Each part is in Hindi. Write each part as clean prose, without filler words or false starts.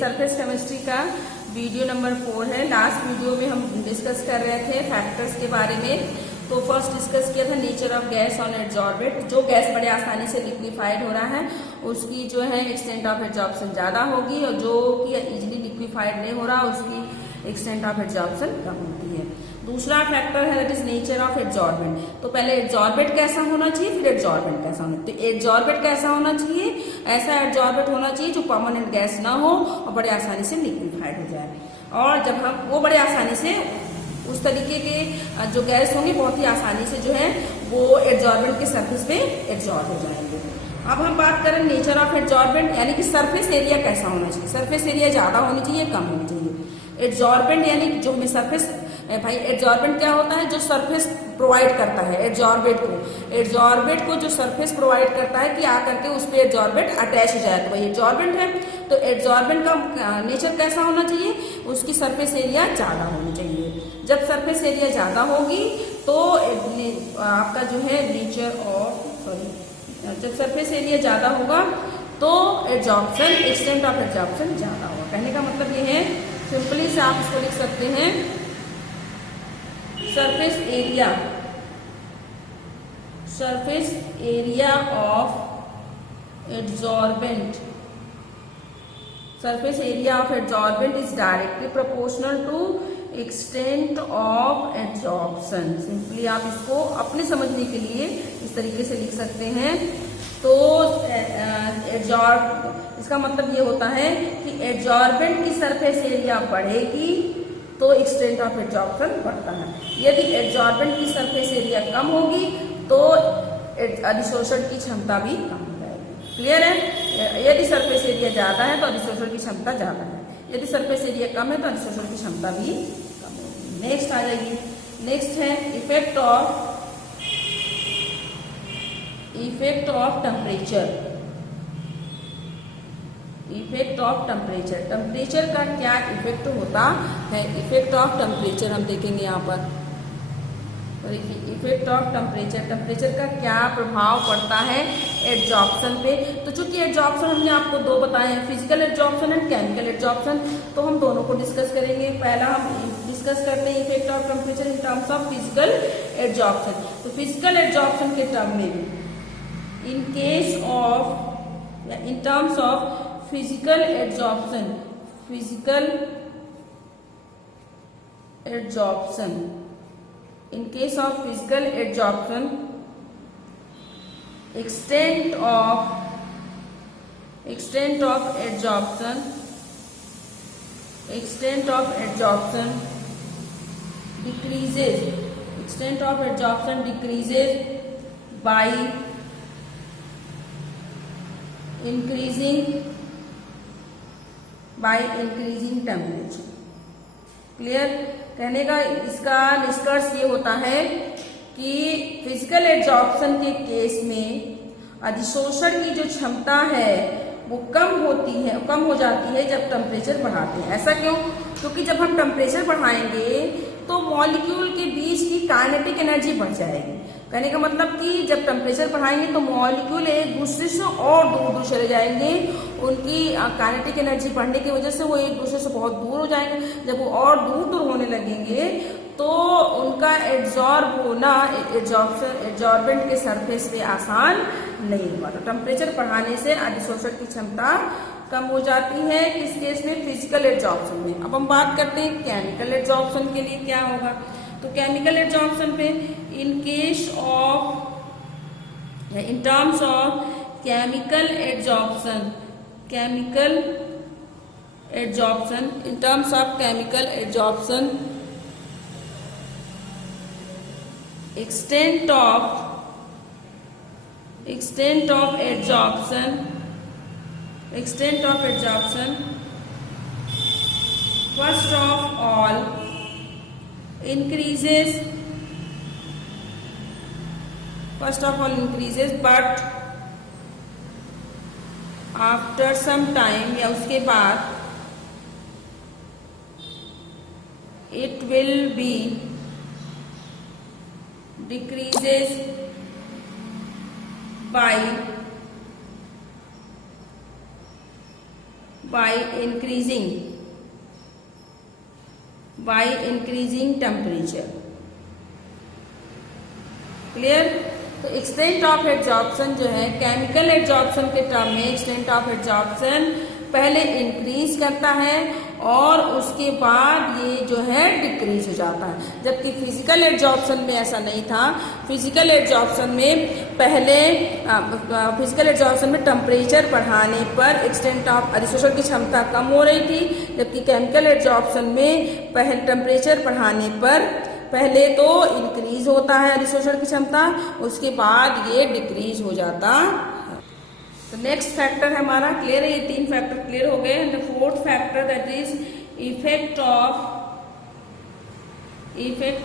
सरफेस केमिस्ट्री का वीडियो नंबर 4 है। लास्ट वीडियो में हम डिस्कस कर रहे थे फैक्टर्स के बारे में। तो फर्स्ट डिस्कस किया था nature of gas on adsorbent. जो गैस बड़े आसानी से लिक्विफाइड हो रहा है उसकी जो है एक्सटेंट ऑफ एड्जॉर्प्शन ज्यादा होगी, और जो कि इजिली लिक्विफाइड नहीं हो रहा उसकी एक्सटेंट ऑफ एड्जॉर्प्शन कम होती है। दूसरा फैक्टर है that is nature of adsorbent. तो पहले एड्जॉर्बेंट कैसा होना चाहिए, फिर एड्जॉर्बेंट कैसा होना चाहिए। तो एड्जॉर्बेंट कैसा होना चाहिए, ऐसा एड्जॉर्बेंट होना चाहिए जो परमानेंट गैस ना हो और बड़े आसानी से लिक्विफाइड हो जाए। और जब हम वो बड़े आसानी से उस तरीके के जो गैस होंगे बहुत ही आसानी से जो है वो एड्जॉर्बेंट के सरफेस पे एड्जॉर्ब हो जाएंगे। अब हम बात करें नेचर ऑफ एड्जॉर्बेंट, यानी कि सरफेस एरिया कैसा होना चाहिए। सरफेस एरिया ज्यादा होनी चाहिए, कम होनी चाहिए। एड्जॉर्बेंट यानी जो हमें सरफेस, भाई एड्जॉर्बेंट क्या होता है, जो सरफेस प्रोवाइड करता है एड्जॉर्बेंट को जो सरफेस प्रोवाइड करता है कि आकर के उस पर एड्जॉर्बेंट अटैच हो जाए, तो भाई एड्जॉर्बेंट है। तो एड्जॉर्बेंट का नेचर कैसा होना चाहिए, उसकी सरफेस एरिया ज्यादा होनी चाहिए। जब सरफेस एरिया ज्यादा होगी तो आपका जो है नेचर ऑफ जब सरफेस एरिया ज्यादा होगा तो एड्जॉर्प्शन, एक्सटेंट ऑफ एड्जॉर्प्शन ज्यादा होगा। कहने का मतलब ये है, सिंपली से आप इसको लिख सकते हैं surface area of adsorbent is directly proportional to extent of adsorption. Simply आप इसको अपने समझने के लिए इस तरीके से लिख सकते हैं। तो इसका मतलब ये होता है कि एड्जॉर्बेंट की सरफेस एरिया बढ़ेगी तो एक्सटेंट ऑफ एड्जॉर्प्शन बढ़ता है। यदि एड्जॉर्बेंट की सरफेस एरिया कम होगी तो अधिशोषण की क्षमता भी कम हो जाएगी। क्लियर है। यदि सरफेस एरिया ज्यादा है तो अधिशोषण की क्षमता ज्यादा है, यदि सरफेस एरिया कम है तो अधिशोषण की क्षमता भी कम होगी। नेक्स्ट आ जाइए। नेक्स्ट है इफेक्ट ऑफ टेम्परेचर। टेम्परेचर का क्या इफेक्ट होता है, इफेक्ट ऑफ टेम्परेचर हम देखेंगे यहाँ पर। देखिए इफेक्ट ऑफ टेम्परेचर का क्या प्रभाव पड़ता है एड्जॉर्प्शन पे। तो चूंकि एड्जॉर्प्शन हमने आपको दो बताए हैं, physical adsorption and chemical adsorption, तो हम दोनों को डिस्कस करेंगे। पहला हम डिस्कस करते हैं effect of temperature in terms of physical adsorption. तो फिजिकल एड्जॉर्प्शन के टर्म में भी in terms of physical absorption, in case of physical absorption, extent of absorption decreases by increasing temperature. Clear. कहने का इसका निष्कर्ष ये होता है कि फिजिकल एड्जॉर्प्शन के केस में अधिशोषण की जो क्षमता है वो कम हो जाती है जब टेम्परेचर बढ़ाते हैं। ऐसा क्यों? क्योंकि जब हम टेम्परेचर बढ़ाएंगे तो मॉलिक्यूल के बीच की काइनेटिक एनर्जी बढ़ जाएगी। कहने का मतलब कि जब टेम्परेचर बढ़ाएंगे तो मॉलिक्यूल एक दूसरे से और दूर चले जाएंगे। उनकी काइनेटिक एनर्जी बढ़ने की वजह से वो एक दूसरे से बहुत दूर हो जाएंगे। जब वो और दूर होने लगेंगे तो उनका एड्जॉर्ब होना एड्जॉर्बेंट के सरफेस पे आसान नहीं होगा। तो टेम्परेचर बढ़ाने से अधिशोषण की क्षमता कम हो जाती है। किस केस में? फिजिकल एड्जॉर्प्शन में। अब हम बात करते हैं केमिकल एड्जॉर्प्शन के लिए क्या होगा। तो केमिकल एड्जॉर्प्शन पे in terms of chemical absorption, extent of absorption first of all increases, but after some time या उसके बाद it will be decreases by by increasing temperature. Clear? तो एक्सटेंट ऑफ एड्जॉर्प्शन जो है केमिकल एड्जॉर्प्शन के टर्म में एक्सटेंट ऑफ एड्जॉर्प्शन पहले इंक्रीज करता है और उसके बाद ये जो है डिक्रीज हो जाता है, जबकि फिजिकल एड्जॉर्प्शन में ऐसा नहीं था। फिजिकल एड्जॉर्प्शन में टेम्परेचर बढ़ाने पर एक्सटेंट ऑफ अधिशोषण की क्षमता कम हो रही थी, जबकि केमिकल एड्जॉर्प्शन में पहले टेम्परेचर बढ़ाने पर पहले तो इंक्रीज होता है अधिशोषण की क्षमता, उसके बाद ये डिक्रीज हो जाता है। तो नेक्स्ट फैक्टर है हमारा, क्लियर है? ये 3 फैक्टर क्लियर हो गए। The fourth factor that is effect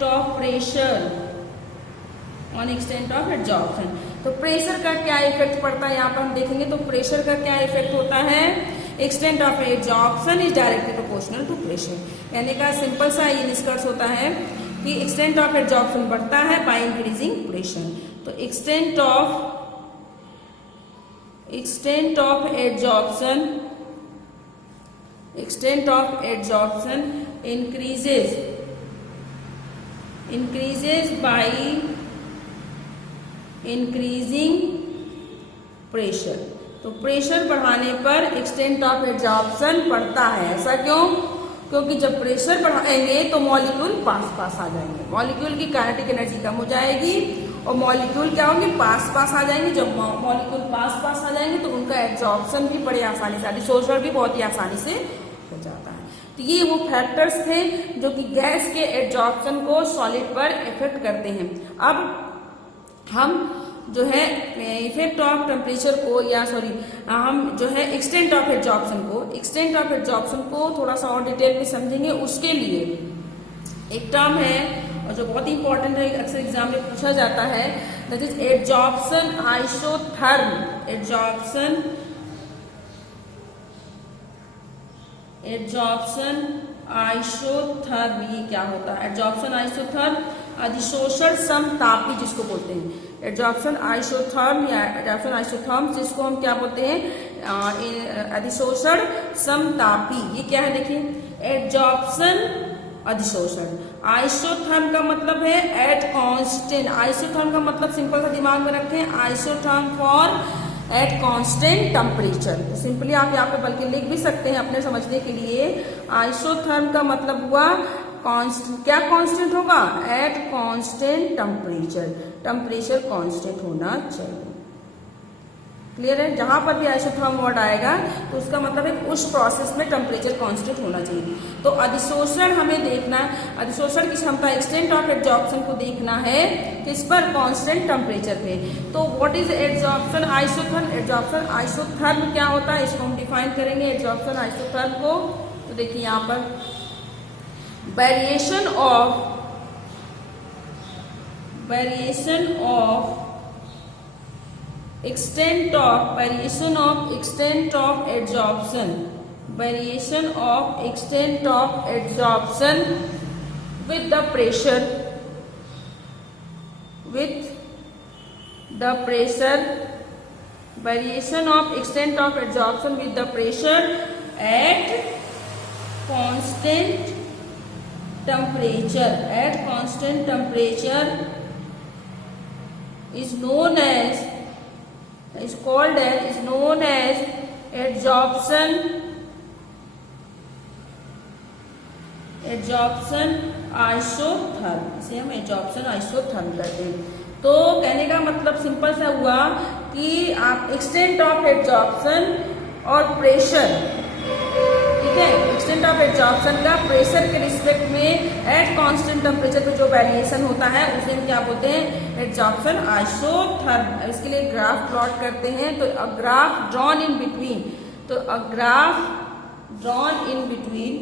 of pressure on extent of adsorption. तो प्रेशर का क्या इफेक्ट पड़ता है यहाँ पर हम देखेंगे। तो प्रेशर का क्या इफेक्ट होता है, extent of adsorption is directly proportional to pressure. यानी का सिंपल सा ये निष्कर्ष होता है कि एक्सटेंट ऑफ एड्जॉर्प्शन बढ़ता है बाय इंक्रीजिंग प्रेशर। तो extent of adsorption increases by increasing pressure। तो प्रेशर बढ़ाने पर एक्सटेंट ऑफ एड्जॉर्प्शन बढ़ता है। ऐसा क्यों? क्योंकि जब प्रेशर बढ़ाएंगे तो मॉलिक्यूल पास आ जाएंगे, मॉलिक्यूल की काइनेटिक एनर्जी कम हो जाएगी और मॉलिक्यूल क्या होंगे, पास आ जाएंगे। जब मॉलिक्यूल पास आ जाएंगे तो उनका एड्जॉर्प्शन भी बड़े आसानी से, डिसोर्शन भी बहुत ही आसानी से हो जाता है। तो ये वो फैक्टर्स थे जो कि गैस के एड्जॉर्प्शन को सॉलिड पर इफेक्ट करते हैं। अब हम जो है इफेक्ट ऑफ टेम्परेचर को हम जो है एक्सटेंट ऑफ एड्जॉर्प्शन को थोड़ा सा और डिटेल में समझेंगे। उसके लिए एक टर्म है और जो बहुत ही इंपॉर्टेंट है, अक्सर एग्जाम में पूछा जाता है, दैट इज एड्जॉर्प्शन आइसोथर्म। ये क्या होता है? एड्जॉर्प्शन आइसोथर्म अधिशोषण समतापी जिसको बोलते हैं, एड्जॉर्प्शन आइसोथर्म या एड्जॉर्प्शन आइसोथर्म्स जिसको हम क्या बोलते हैं, अधिशोषण समतापी। ये क्या है देखिए, एड्जॉर्प्शन अधिशोषण। आइसोथर्म का मतलब है एट कांस्टेंट। आइसोथर्म का मतलब सिंपल सा दिमाग में रखें, isotherm for eight constant temperature. तो सिंपली आप यहाँ पे बल्कि लिख भी सकते हैं अपने समझने के लिए। आइसोथर्म का मतलब हुआ क्या कांस्टेंट होगा, एट कांस्टेंट टेम्परेचर कांस्टेंट होना चाहिए। क्लियर है? जहां पर भी आइसोथर्म वर्ड आएगा तो उसका मतलब है उस प्रोसेस में टेम्परेचर कांस्टेंट होना चाहिए। तो अधिशोषण हमें देखना है, अधिशोषण की क्षमता एक्सटेंट ऑफ एड्जॉर्प्शन को देखना है किस पर, कांस्टेंट टेम्परेचर पे। तो what is adsorption isotherm? Adsorption isotherm क्या होता है इसको हम डिफाइन करेंगे एड्जॉर्प्शन आइसोथर्म को। तो देखिए यहाँ पर variation of extent of adsorption with the pressure variation of extent of adsorption with the pressure at constant temperature is known as adsorption isotherm। इसे हम एड्जॉर्प्शन आइसोथर्म कहते हैं। तो कहने का मतलब सिंपल सा हुआ कि आप एक्सटेंट ऑफ एड्जॉर्प्शन और प्रेशर, ठीक है, एक्सटेंट ऑफ एड्जॉर्प्शन का प्रेशर के रिस्पेक्ट में एट कांस्टेंट टेम्परेचर पे जो वेरिएशन होता है उसे हम क्या बोलते हैं, एड्जॉर्प्शन आइसोथर्म। इसके लिए ग्राफ प्लॉट करते हैं। तो a graph drawn in between,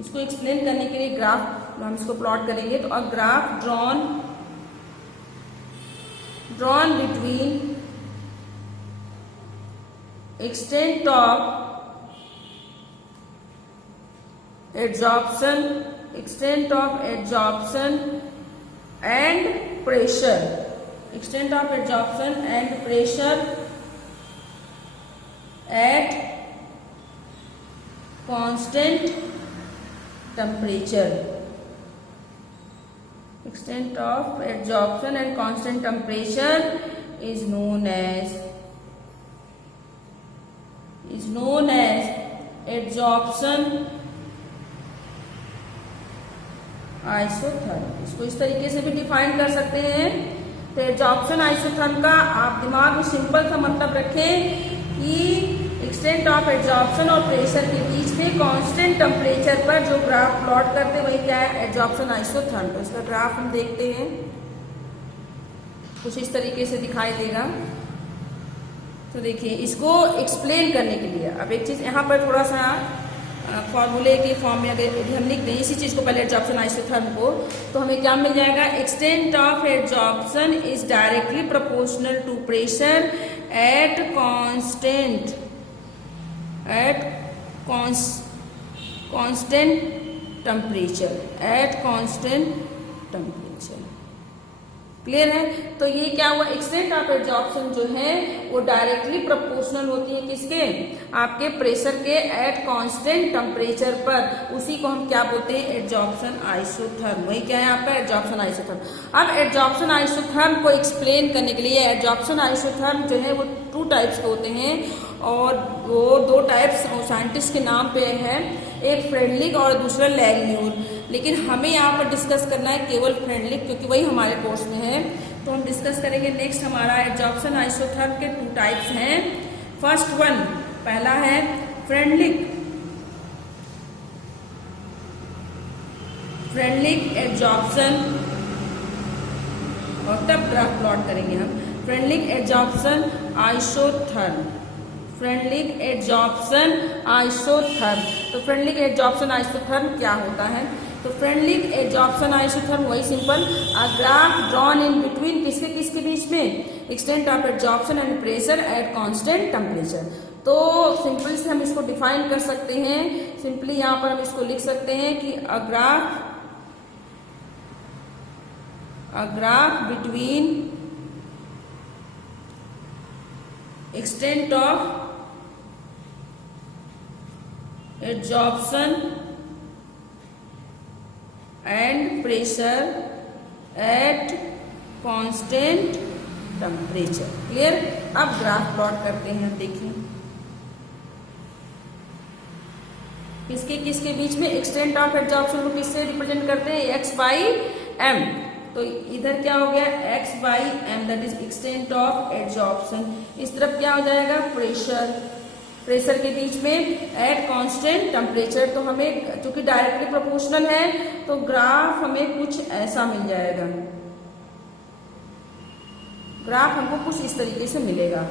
इसको एक्सप्लेन करने के लिए ग्राफ हम इसको प्लॉट करेंगे। तो a graph drawn between extent of adsorption and pressure at constant temperature. Extent of adsorption and constant temperature is known as adsorption isotherm. इसको इस तरीके से भी डिफाइन कर सकते हैं. तो एडजॉर्प्शन आइसोथर्म का आप दिमाग में सिंपल सा मतलब रखें कि एक्सटेंट ऑफ एडजॉर्प्शन और प्रेशर के बीच में कांस्टेंट टेम्परेचर पर जो ग्राफ प्लॉट करते हैं वही क्या है, एडजॉर्प्शन आइसोथर्म. तो इसका ग्राफ हम देखते हैं, कुछ इस तरीके से दिखाई देगा. तो देखिए, इसको एक्सप्लेन करने के लिए अब एक चीज यहाँ पर थोड़ा सा फॉर्मूले के फॉर्म में अगर हम लिख दें इसी चीज को पहले एडजॉर्प्शन आइसोथर्म को, तो हमें क्या मिल जाएगा, extent of adsorption is directly proportional to pressure at constant temperature. Clear है. तो ये क्या हुआ, एक्सटेंट ऑफ एडजॉर्प्शन जो है वो डायरेक्टली प्रोपोर्शनल होती है किसके, आपके प्रेशर के एट कांस्टेंट टेम्परेचर पर. उसी को हम क्या बोलते हैं, एडजॉर्प्शन आइसोथर्म. वही क्या है आपका एडजॉर्प्शन आइसोथर्म. अब एडजॉर्प्शन आइसोथर्म को एक्सप्लेन करने के लिए, एडजॉर्प्शन आइसोथर्म जो है वो 2 टाइप्स के होते हैं और वो 2 टाइप्स साइंटिस्ट के नाम पे है, एक फ्रेंडलिक और दूसरा लैंगम्यूर. लेकिन हमें यहाँ पर डिस्कस करना है केवल फ्रेंडलिक, क्योंकि वही हमारे कोर्स में है. तो हम डिस्कस करेंगे नेक्स्ट. हमारा एडजॉर्प्शन आइसोथर्म के 2 टाइप्स हैं. फर्स्ट वन, पहला है फ्रेंडलिक एडजॉर्प्शन, और तब ग्राफ प्लॉट करेंगे हम. Freundlich adsorption isotherm. तो फ्रेंडलिक एडजॉर्प्शन आइसोथर्म क्या होता है, तो फ्रेंडलिक एडजॉर्प्शन आइसोथर्म वही simple, a graph drawn in between किसके बीच में, extent of adsorption and pressure at constant temperature. तो सिंपल से हम इसको डिफाइन कर सकते हैं. सिंपली यहाँ पर हम इसको लिख सकते हैं कि a graph between extent of adsorption and pressure at constant temperature. Clear. अब ग्राफ प्लॉट करते हैं. देखिए किसके बीच में, एक्सटेंट ऑफ एडजॉर्प्शन को किससे रिप्रेजेंट करते हैं, x/m. तो इधर क्या हो गया, x/m, that is extent of adsorption. इस तरफ क्या हो जाएगा, प्रेशर के बीच में एट कांस्टेंट टेम्परेचर. तो हमें चूंकि डायरेक्टली प्रोपोर्शनल है तो ग्राफ हमें कुछ ऐसा मिल जाएगा. ग्राफ हमको कुछ इस तरीके से मिलेगा.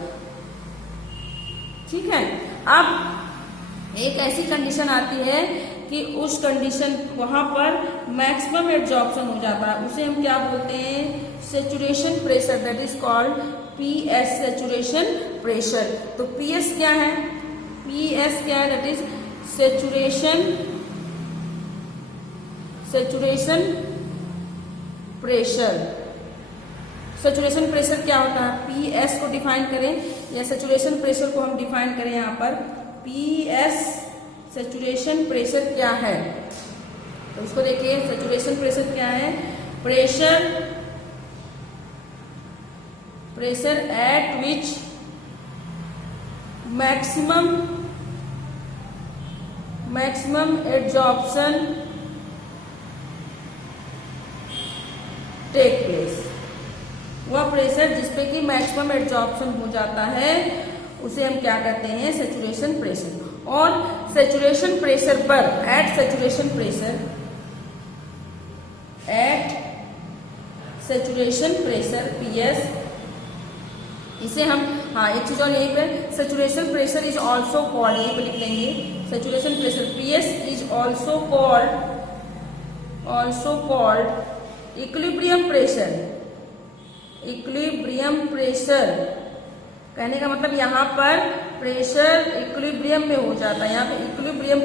ठीक है. अब एक ऐसी कंडीशन आती है कि उस कंडीशन वहां पर मैक्सिमम एडजॉर्प्शन हो जाता है, उसे हम क्या बोलते हैं, saturation pressure, that is called PS, saturation pressure. तो PS क्या है, that is saturation pressure. Saturation pressure क्या होता है, PS को डिफाइन करें या सेचुरेशन प्रेशर को हम डिफाइन करें यहाँ पर, PS सेचुरेशन प्रेशर क्या है. तो इसको देखिए, सेचुरेशन प्रेशर क्या है, pressure at which maximum adsorption take place. वह प्रेशर जिसपे कि मैक्सिमम एडजॉर्प्शन हो जाता है उसे हम क्या कहते हैं, सेचुरेशन प्रेशर. और सेचुरेशन प्रेशर पर एट सेचुरेशन प्रेशर PS, इसे हम, हाँ एक चीज और यहीं पे, saturation pressure is also called, यहीं पे लिख लेंगे, saturation pressure PS is also called equilibrium pressure. कहने का मतलब यहाँ पर प्रेशर इक्विलिब्रियम में हो जाता है. यहाँ पे इक्विलिब्रियम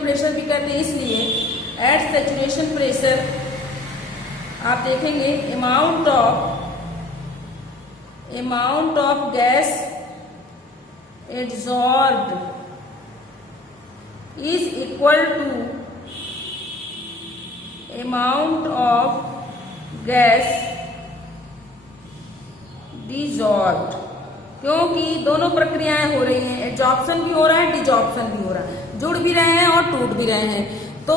प्रेशर भी कहते हैं इसलिए. एट सेचुरेशन प्रेशर आप देखेंगे amount of gas adsorbed is equal to amount of gas dissolved, क्योंकि दोनों प्रक्रियाएं हो रही हैं, एब्जॉर्प्शन भी हो रहा है, डिजॉर्प्शन भी हो रहा है, जुड़ भी रहे हैं और टूट भी रहे हैं। तो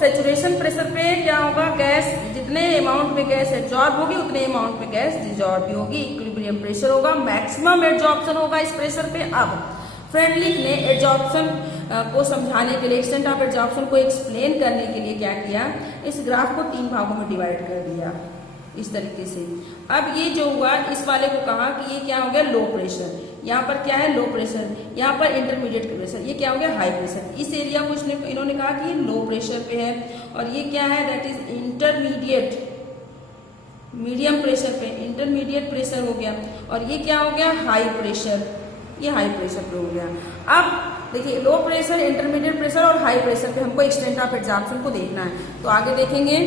सैचुरेशन प्रेशर पे क्या होगा, गैस जितने अमाउंट में गैस एब्जॉर्ब होगी उतने अमाउंट में गैस डिजॉर्ब भी होगी, इक्विलिब्रियम प्रेशर होगा, मैक्सिमम एब्जॉर्प्शन होगा इस प्रेशर पे। अब फ्रेडलिक ने एब्जॉर्प्शन को समझाने के लिए, एक्सटेंट ऑफ एब्जॉर्प्शन को एक्सप्लेन करने के लिए क्या किया, इस ग्राफ को 3 भागों में डिवाइड कर दिया इस तरीके से। अब ये जो हुआ, इस वाले को कहा कि ये क्या हो गया, लो प्रेशर, यहाँ पर क्या है लो प्रेशर, यहाँ पर इंटरमीडिएट प्रेशर, ये क्या हो गया हाई प्रेशर। इस एरिया को इन्होंने कहा कि ये लो प्रेशर पे है, और ये क्या है, that is intermediate, medium pressure पे, इंटरमीडिएट प्रेशर हो गया, और ये क्या हो गया हाई प्रेशर, ये हाई प्रेशर पे हो गया। अब देखिए लो प्रेशर, इंटरमीडिएट प्रेशर और हाई प्रेशर पे हमको एक्सटेंट ऑफ एब्जॉर्प्शन को देखना है। तो आगे देखेंगे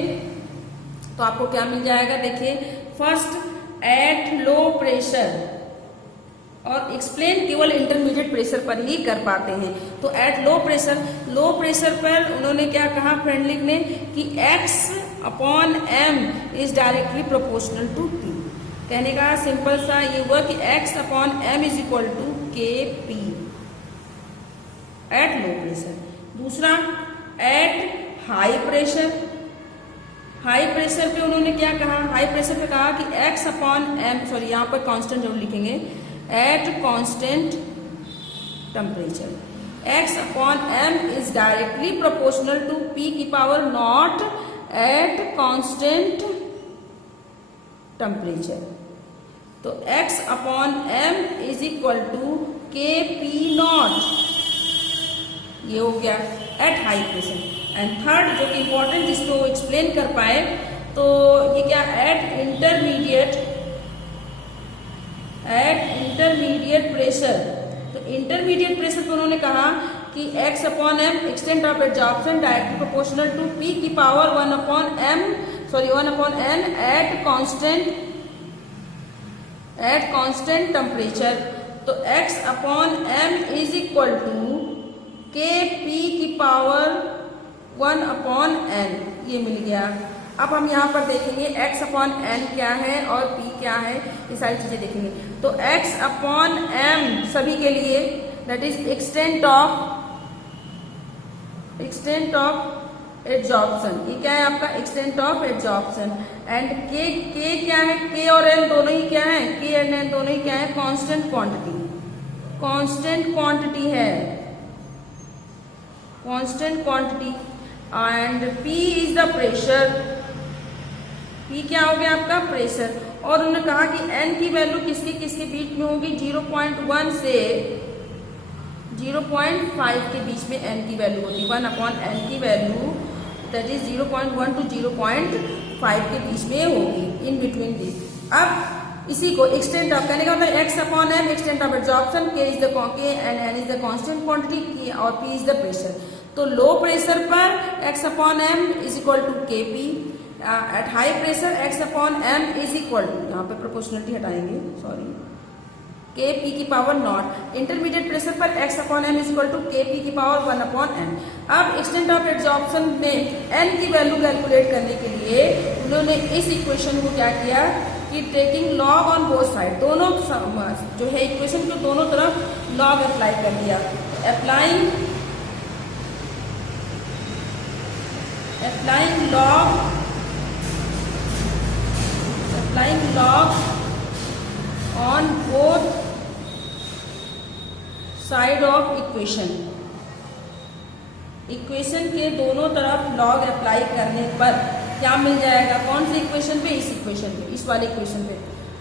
तो आपको क्या मिल जाएगा, देखिए फर्स्ट एट लो प्रेशर, और एक्सप्लेन केवल इंटरमीडिएट प्रेशर पर ही कर पाते हैं। तो एट लो प्रेशर पर उन्होंने क्या कहा फ्रेडलिक ने कि x upon m is directly proportional to T। कहने का सिंपल सा ये हुआ कि x upon m is equal to Kp at low pressure. दूसरा एट हाई प्रेशर पे उन्होंने क्या कहा, हाई प्रेशर पे कहा कि x अपॉन m, सॉरी यहाँ पर कांस्टेंट जरूर लिखेंगे, at constant temperature x upon m is directly proportional to p की power naught at constant temperature. तो x upon m is equal to Kp naught, ये हो गया at high pressure. And third जो कि इंपॉर्टेंट, जिसको एक्सप्लेन कर पाए, तो ये क्या एट इंटरमीडिएट प्रेशर। तो इंटरमीडिएट प्रेशर पे उन्होंने कहा कि x upon m extent of absorption directly proportional to p की power 1 upon n at constant temperature. तो x upon m is equal to Kp की पावर 1 अपॉन n, ये मिल गया। अब हम यहाँ पर देखेंगे x अपॉन n क्या है और p क्या है, ये सारी चीजें देखेंगे। तो x अपॉन m सभी के लिए that is extent of absorption, ये क्या है आपका extent of absorption. And k क्या है, k और n दोनों ही क्या है, k एंड n दोनों ही क्या है, constant quantity. And P is the pressure, P क्या हो गया आपका प्रेशर। और उन्होंने कहा कि N की वैल्यू किसके बीच में होगी, 0.1 से 0.5 के बीच में N की वैल्यू होगी। 1 अपॉन N की वैल्यू दैट इज 0.1 टू 0.5 के बीच में होगी, इन बिटवीन दिस। अब इसी को एक्सटेंट ऑफ करने का मतलब x upon m extent of absorption, k is the k and n is the constant quantity, और p इज द प्रेशर। तो लो प्रेशर पर x upon m is equal to Kp, at high pressure x upon m is equal to, यहाँ पे प्रोपोर्शनलिटी हटाएंगे, सॉरी, Kp की पावर नॉट। इंटरमीडिएट प्रेशर पर x upon m is equal to Kp की पावर 1 अपॉन n। अब एक्सटेंट ऑफ एब्जॉर्प्शन में n की वैल्यू कैलकुलेट करने के लिए उन्होंने इस इक्वेशन को क्या किया कि taking log on both side, दोनों जो है इक्वेशन के दोनों तरफ लॉग अप्लाई कर दिया। applying log on both side of equation के दोनों तरफ लॉग अप्लाई करने पर क्या मिल जाएगा, कौन सी इक्वेशन पे, इस इक्वेशन पे, इस वाले इक्वेशन पे।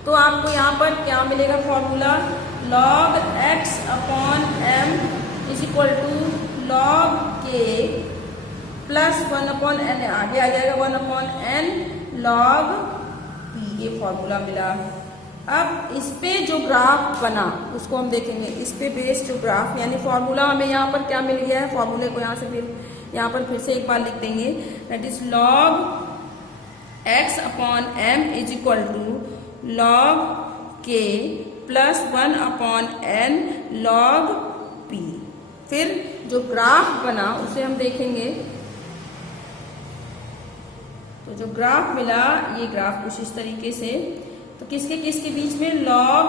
तो आपको यहाँ पर क्या मिलेगा formula, log x upon m is equal to log k plus 1 upon n, आगे आ जाएगा 1 अपॉन n log p, ये फॉर्मूला मिला। अब इस पे जो ग्राफ बना उसको हम देखेंगे, इस पे बेस्ड जो ग्राफ, यानी फॉर्मूला हमें यहाँ पर क्या मिल गया है, फॉर्मूले को यहाँ से यहाँ पर फिर से एक बार लिख देंगे, that is log x upon m is equal to log k plus 1 upon n log p। फिर जो ग्राफ बना उसे हम देखेंगे। तो जो ग्राफ मिला, ये ग्राफ कुछ इस तरीके से, तो किसके किसके बीच में, log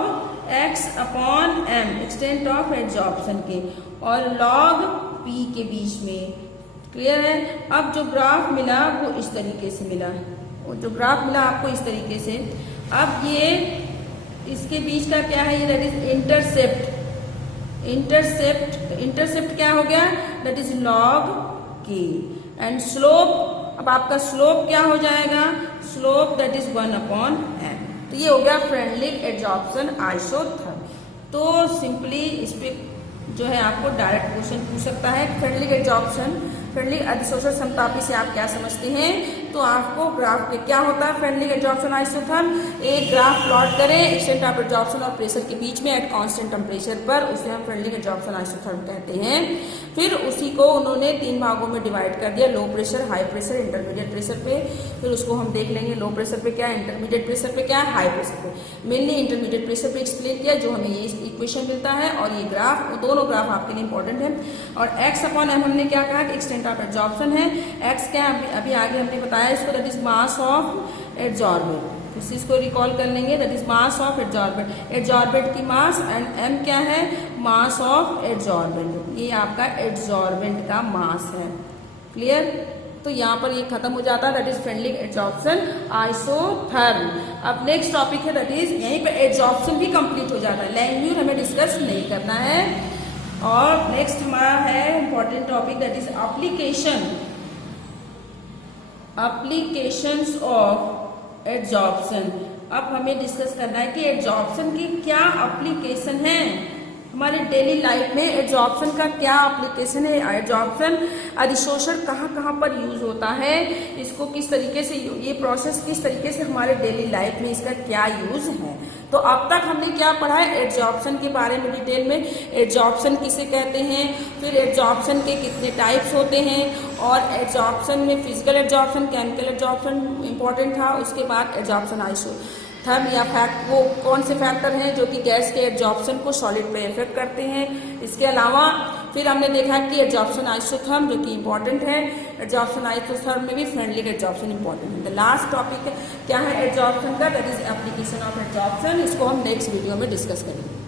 x upon m extent of adsorption के और log p के बीच में। क्लियर है। अब जो ग्राफ मिला वो इस तरीके से मिला, और जो ग्राफ मिला आपको इस तरीके से। अब ये इसके बीच का क्या है, ये दैट इज इंटरसेप्ट। इंटरसेप्ट क्या हो गया, that is log k and slope. अब आपका स्लोप क्या हो जाएगा, slope that is 1 upon m। तो ये हो गया फ्रेंडली एड्जॉर्प्शन आइसोथर्म। तो सिंपली इस पे जो है आपको डायरेक्ट क्वेश्चन पूछ सकता है, फ्रेंडली एड्जॉर्प्शन, फ्रेंडली अधिशोषण समतापी से आप क्या समझते हैं। तो आपको ग्राफ पे क्या होता है, फ्रेंडली एड्जॉर्प्शन आइसोथर्म, एक ग्राफ प्लॉट करें एक्सटेंट ऑफ एड्जॉर्प्शन और प्रेशर के बीच में एट कांस्टेंट टेम्परेचर पर, उसे हम फ्रेंडली एड्जॉर्प्शन आइसोथर्म कहते हैं। फिर उसी को उन्होंने 3 भागों में डिवाइड कर दिया, low pressure, high pressure, intermediate pressure पे। फिर उसको हम देख लेंगे लो प्रेशर पे क्या है, इंटरमीडिएट प्रेशर पे क्या है, हाई प्रेशर पे। मेनली इंटरमीडिएट प्रेशर पे एक्सप्लेन किया, जो हमें ये इक्वेशन मिलता है, और ये ग्राफ, दोनों ग्राफ आपके लिए इंपॉर्टेंट है। और x अपॉन m हमने क्या कहा कि एक्सटेंट ऑफ एड्जॉर्प्शन है। x क्या अभी आगे हमने बताया इसको, that is mass of adsorbent. इस चीज को रिकॉल कर लेंगे, that is mass of adsorbent, adsorbent की मास, एंड m क्या है, मास ऑफ एड्जॉर्बेंट। ये आपका एड्जॉर्बेंट का मास है। क्लियर। तो यहाँ पर ये खत्म हो जाता है, that is friendly adsorption isotherm. अब नेक्स्ट टॉपिक है, दैट इज यहीं पे एड्जॉर्प्शन भी कंप्लीट हो जाता है, लैंग्वेज हमें डिस्कस नहीं करना है। और नेक्स्ट हमारा है important topic, that is applications of adsorption. अब हमें डिस्कस करना है कि एड्जॉर्प्शन की क्या एप्लीकेशन है हमारे डेली लाइफ में, एड्जॉर्प्शन का क्या एप्लीकेशन है, एड्जॉर्प्शन अधिशोषण कहाँ कहाँ पर यूज होता है, इसको किस तरीके से, ये प्रोसेस किस तरीके से हमारे डेली लाइफ में इसका क्या यूज है। तो अब तक हमने क्या पढ़ा है, एड्जॉर्प्शन के बारे में डिटेल में, एड्जॉर्प्शन किसे कहते हैं, फिर एड्जॉर्प्शन के कितने टाइप्स होते हैं, और एड्जॉर्प्शन में physical adsorption, chemical adsorption important था। उसके बाद एड्जॉर्प्शन आइसोथर्म या फैक्ट, वो कौन से फैक्टर हैं जो कि गैस के एड्जॉर्प्शन को सॉलिड पे इफेक्ट करते हैं। इसके अलावा फिर हमने देखा कि एड्जॉर्प्शन आइसोथर्म जो कि इंपॉर्टेंट है, एड्जॉर्प्शन आइसोथर्म में भी फ्रेंडली एड्जॉर्प्शन इंपॉर्टेंट है। द लास्ट टॉपिक क्या है एड्जॉर्प्शन का, that is application of adsorption. इसको हम नेक्स्ट वीडियो में डिस्कस करेंगे।